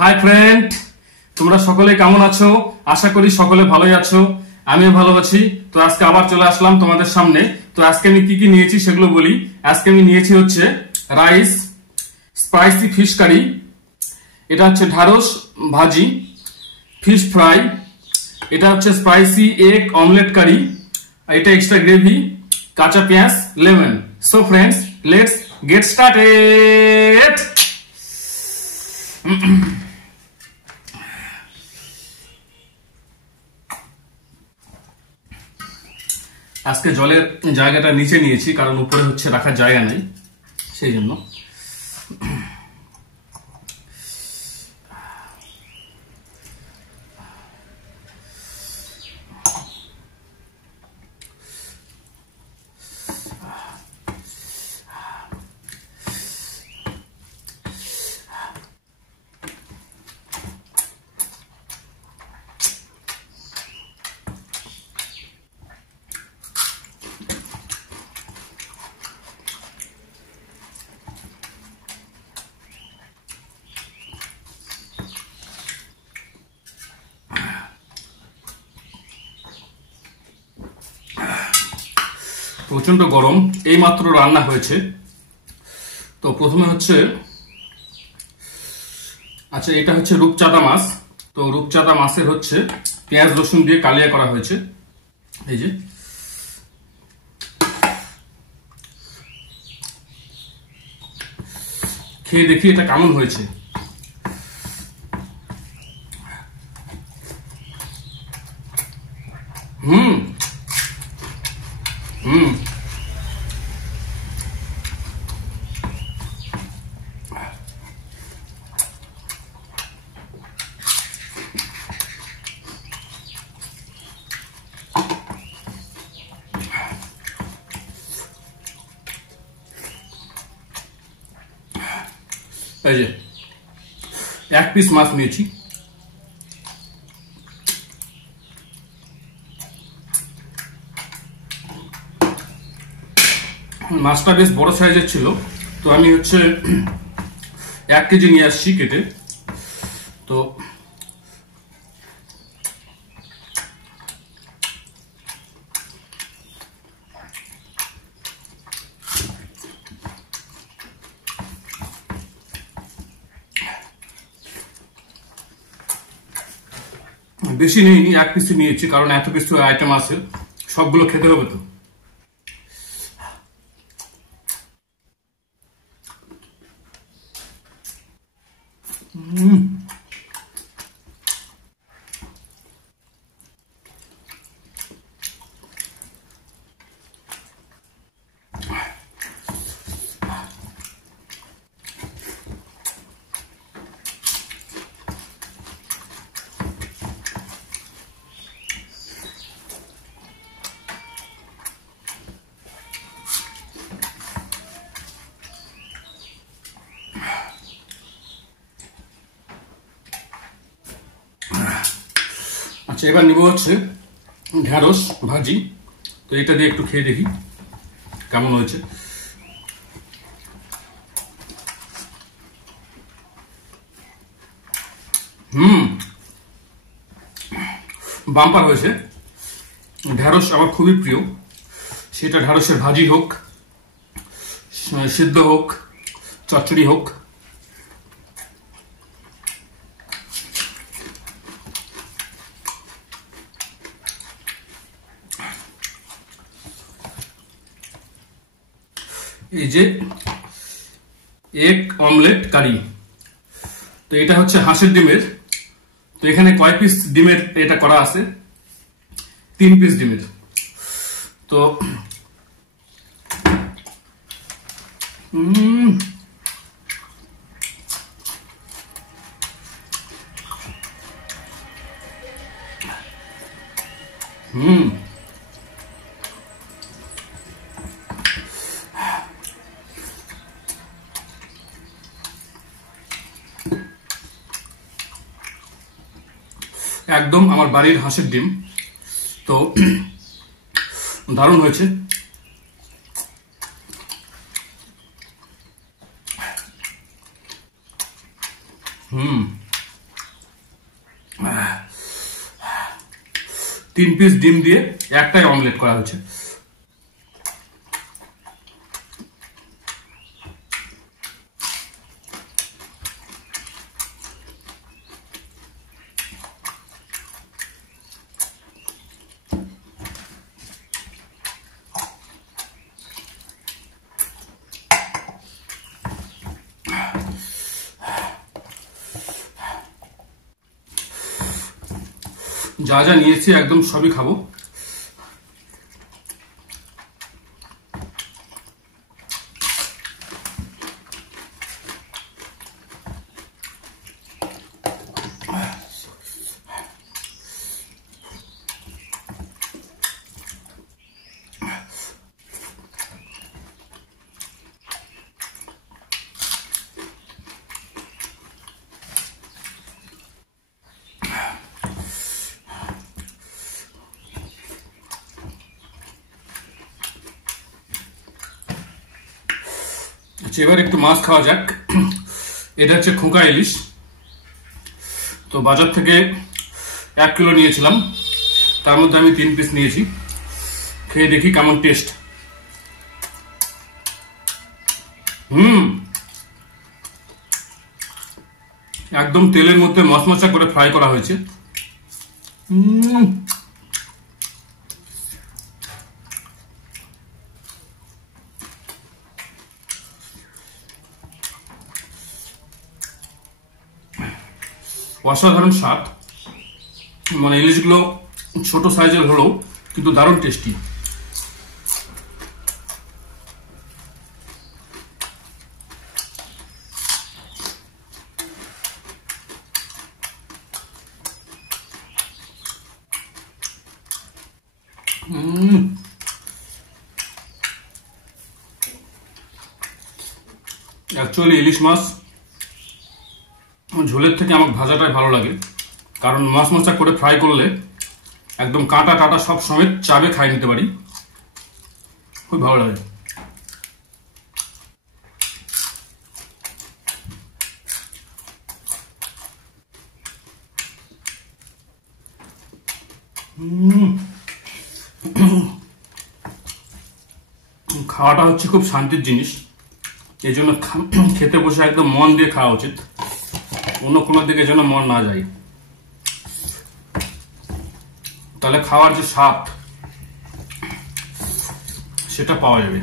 Hi friend, তোমরা সকলে কেমন আছো? আশা করি সকলে ভালোই আছো। আমিও ভালো আছি। তো আজকে আবার চলে আসলাম তোমাদের সামনে। তো আজকে আমি কি কি নিয়েছি সেগুলো বলি। আজকে আমি নিয়েছি হচ্ছে রাইস, স্পাইসি ফিশ কারি, এটা হচ্ছে ঢ্যাঁড়স ভাজি, ফিশ ফ্রাই, এটা হচ্ছে স্পাইসি এগ অমলেট কারি, এটা এক্সট্রা গ্রেভি, কাঁচা পেঁয়াজ, lemon. So friends, let's get started. আজকে জলের জায়গাটা নিচে নিয়েছি কারণ উপরে হচ্ছে রাখার জায়গা নেই, সেই জন্য। প্রচন্ড গরম, এইমাত্র রান্না হয়েছে। তো প্রথমে হচ্ছে, আচ্ছা এটা হচ্ছে রূপচাঁদা মাছ। তো রূপচাঁদা মাছের হচ্ছে পেঁয়াজ রসুন দিয়ে কালিয়া করা হয়েছে। এই যে খেয়ে দেখি এটা কেমন হয়েছে। হুম হুম এই যে এক পিস মাছ নিয়েছি। মাছটা বেশ বড় সাইজের ছিল, তো আমি হচ্ছে 1 কেজি নিয়ে আসছি কেটে। তো বেশি নিইনি, 1 পিসই নিয়েছি কারণ এত কিছু আইটেম আছে, সবগুলো খেতে হবে তো। আচ্ছা এবার নিব হচ্ছে ঢ্যাঁড়স ভাজি। তো এটা দিয়ে একটু খেয়ে দেখি কেমন হয়েছে। বাম্পার হয়েছে। ঢ্যাঁড়স আমার খুবই প্রিয়, সেটা ঢ্যাঁড়সের ভাজি হোক, সিদ্ধ হোক, চচ্চড়ি হোক। এই যে এগ অমলেট কারি, তো এটা হচ্ছে হাঁসের ডিমের। তো এখানে কয় পিস ডিমের এটা করা আছে? 3 পিস ডিমের। তো একদম আমার বাড়ির হাঁসের ডিম। তো দারুণ হয়েছে। 3 পিস ডিম দিয়ে একটাই অমলেট করা হয়েছে। যা যা নিয়েছি একদম সবই খাবো। এবার একটু মাছ খাওয়া যাক। এটা হচ্ছে খোকা ইলিশ। তো বাজার থেকে 1 কিলো নিয়েছিলাম, তার মধ্যে আমি 3 পিস নিয়েছি। খেয়ে দেখি কেমন টেস্ট। একদম তেলের মধ্যে মচমচা করে ফ্রাই করা হয়েছে। অসাধারণ স্বাদ। মানে ইলিশগুলো ছোট সাইজের হলেও কিন্তু দারুণ টেস্টি। অ্যাকচুয়ালি ইলিশ মাছ ঝোলের থেকে আমার ভাজাটাই ভালো লাগে, কারণ মাছ মশা করে ফ্রাই করলে একদম কাঁটা টাটা সব সমেত চাবে খাই নিতে পারি, খুব ভালো লাগে। খাওয়াটা হচ্ছে খুব শান্তির জিনিস, এই জন্য খেতে বসে একদম মন দিয়ে খাওয়া উচিত, অন্য কোনো দিকে যেন মন না যায়, তাহলে খাওয়ার যে স্বাদ সেটা পাওয়া যাবে।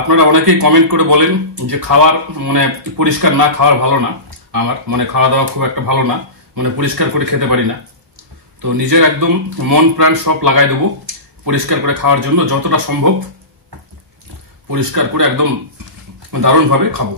আপনারা অনেকেই কমেন্ট করে বলেন যে খাবার মানে পরিষ্কার না খাওয়ার ভালো না, আমার মানে খাওয়া দাওয়া খুব একটা ভালো না, মানে পরিষ্কার করে খেতে পারি না। তো নিজের একদম মন প্রাণ সব লাগাই দেবো পরিষ্কার করে খাওয়ার জন্য, যতটা সম্ভব পরিষ্কার করে একদম দারুণভাবে খাবো।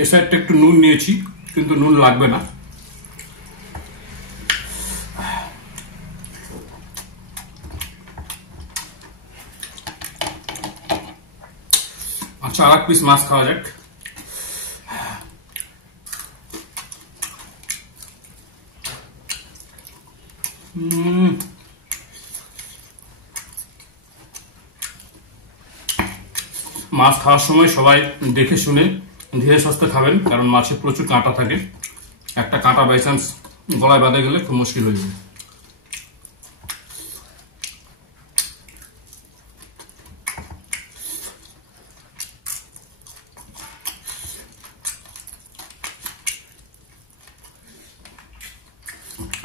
এই সাইডটা একটু নুন নিয়েছি, কিন্তু নুন লাগবে না। আচ্ছা, আর এক পিস মাছ খাওয়া যাক। মাছ খাওয়ার সময় সবাই দেখে শুনে ধীরে সুস্থে খাবেন, কারণ মাছে প্রচুর কাঁটা থাকে, একটা কাঁটা বাই চান্স গলায় বাঁধে গেলে খুব মুশকিল হয়ে যাবে।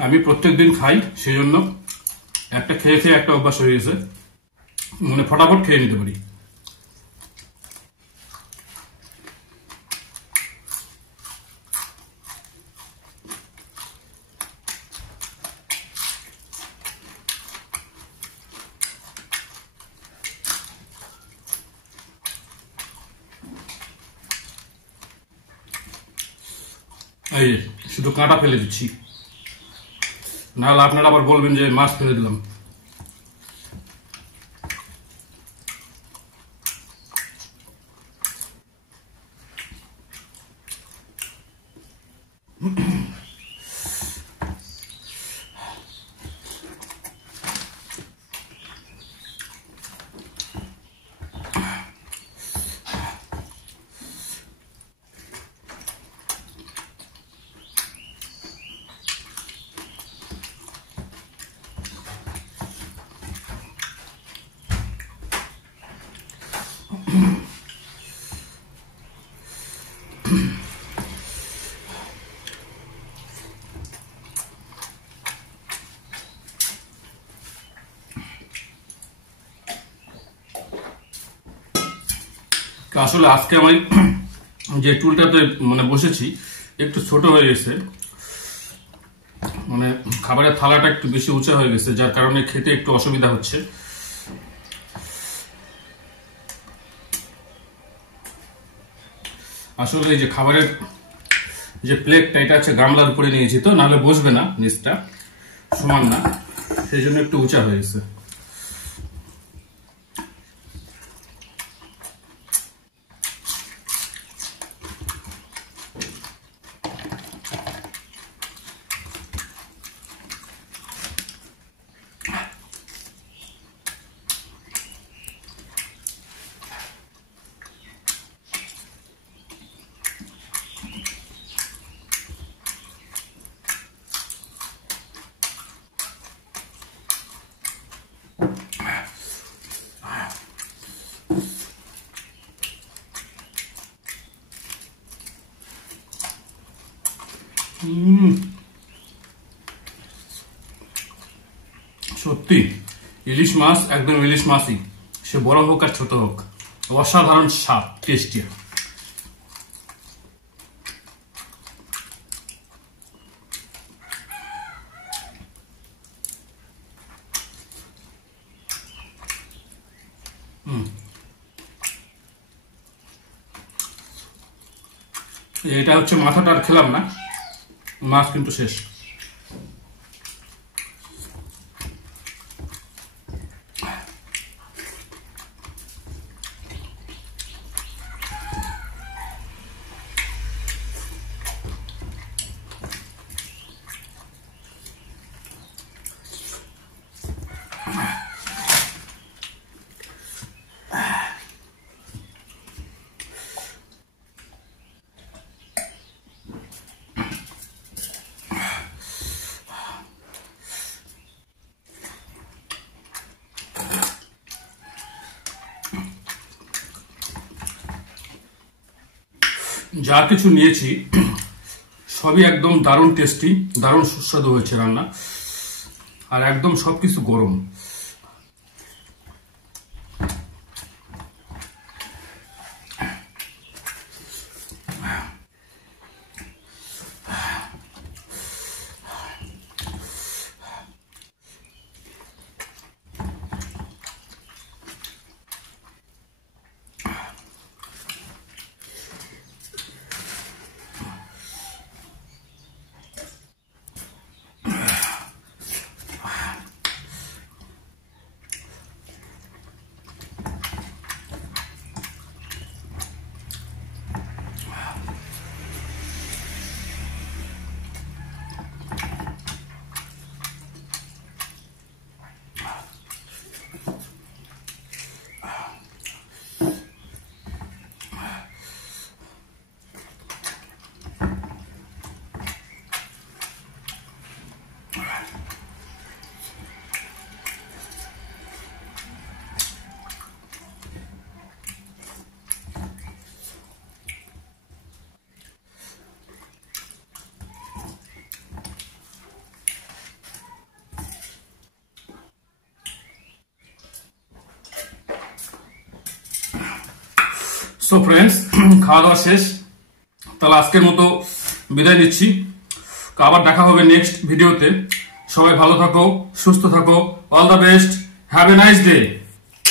আমি প্রত্যেক দিন খাই, সেই জন্য একটা খেয়ে খেয়ে একটা অভ্যাস হয়ে গেছে, মানে ফটাফট খেয়ে নিতে পারি। এই যে শুধু কাঁটা ফেলে দিচ্ছি, নাহলে আপনারা আবার বলবেন যে মাছ ফেলে দিলাম। আসলে আজকে আমি যে টুলটাতে মানে বসেছি একটু ছোট হয়ে গেছে, মানে খাবারের থালাটা একটু বেশি উঁচা হয়ে গেছে, যার কারণে খেতে একটু অসুবিধা হচ্ছে। আসলে এই যে খাবারের যে প্লেটটা, এটা হচ্ছে গামলার উপরে নিয়েছি, তো নাহলে বসবে না, নিচটা সমান না, সেই জন্য একটু উঁচা হয়ে গেছে। সত্যি ইলিশ মাছ একদম ইলিশ মাছই, সে বড় হোক আর ছোট হোক, অসাধারণ স্বাদ, টেস্টি। এটা হচ্ছে মাথাটা আর খেলাম না, মাছ কিন্তু শেষ। যা কিছু নিয়েছি সবই একদম দারুণ টেস্টি, দারুণ সুস্বাদু হয়েছে রান্না, আর একদম সবকিছু গরম। সো ফ্রেন্ডস, খাওয়া দাওয়া শেষ, তাহলে আজকের মতো বিদায় নিচ্ছি। আবার দেখা হবে নেক্সট ভিডিওতে। সবাই ভালো থাকো, সুস্থ থাকো, all the best, have a nice day.